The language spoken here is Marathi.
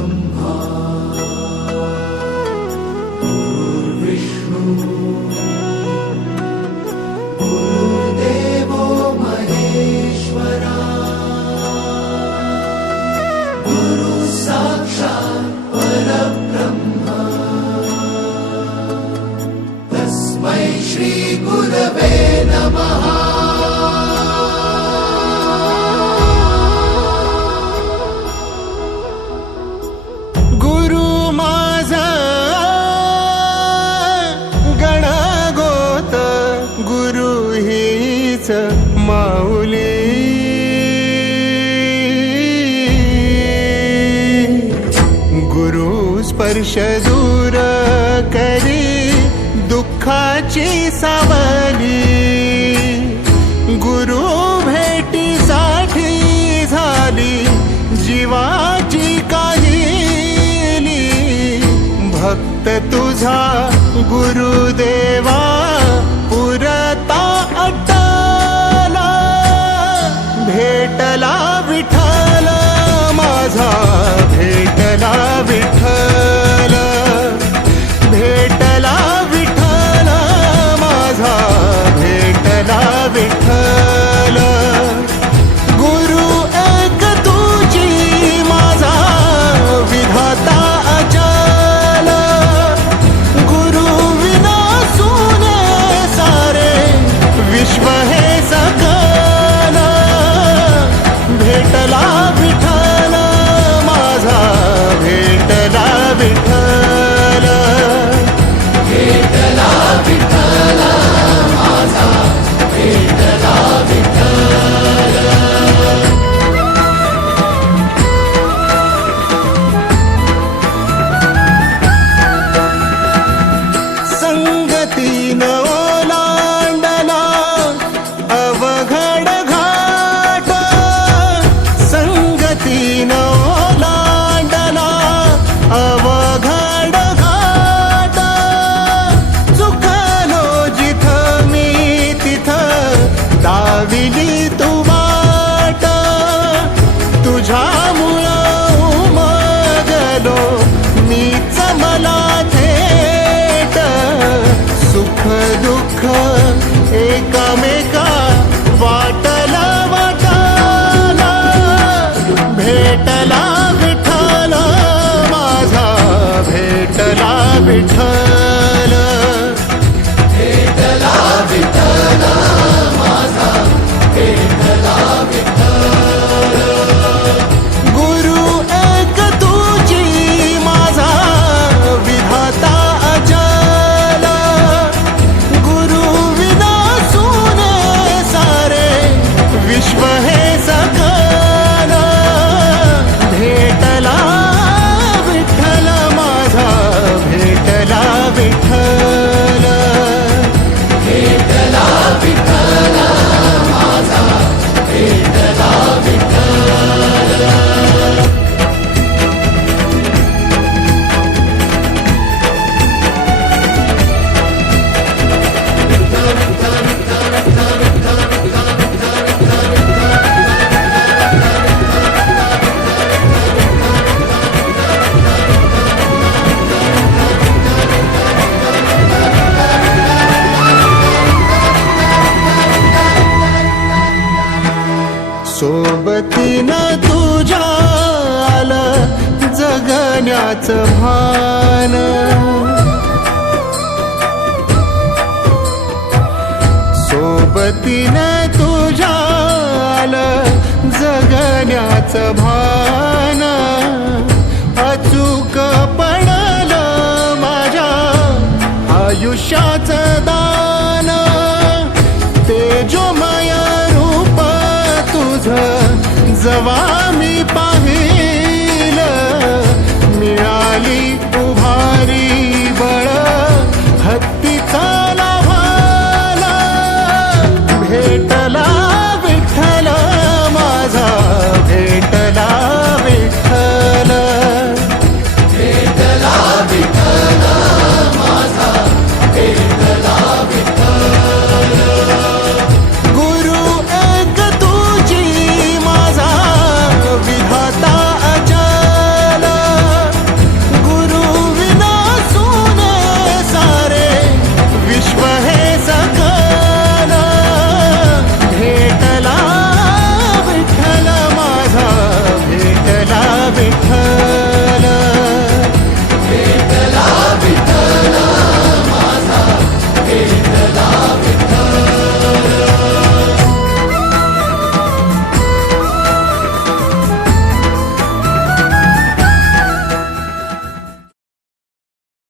परब्रह्मा गुरुर्विष्णु गुरुर्देवो महेश्वरा गुरु साक्षात् परब्रह्मा तस्मै श्री गुरवे नमः। माऊली गुरु स्पर्श दूर करी दुःखाची सावली गुरु भेटीसाठी झाली जीवाची काहिली भक्त तुझा गुरुदेवा पुरता भेटला विठ्ठल माझा भेटला विठ्ठल भेटला विठ्ठल माझा भेटला विठ्ठल गुरु एक तुझी माझा विधाता अचल गुरु विना सुने सारे विश्व हे सकल भेटला विठ्ठल माझा भेटला विठ्ठल भेटला विठ्ठल माझा भेटला विठ्ठल। संगतीन ओलांडला अवघड घाट संगतीन ओलांडला अवघड घाट चुकलो जिथं मी तिथं दाविली तू वाट तुझ्यामुळं उमगलो मीच मला थेट सुख दुःख एकामेका वाटला वाटाला भेटला विठ्ठल माझा भेटला विठ्ठल भेटला विठ्ठल माझा भेटला विठ्ठल गुरु एक तुझी माझा विधाता अचल गुरु विना सुने सारे विश्व हे सकल भेटला विठ्ठल माझा भेटला विठ्ठल भेटला विठ्ठल माझा भेटला विठ्ठल। सोबतीनं तुझ्या आलं जगण्याचं भान सोबतीनं तुझ्या आलं जगण्याचं भान अचूक पडलं माझ्या आयुष्याचं दान तेजोमय रूप तुझं जवा मी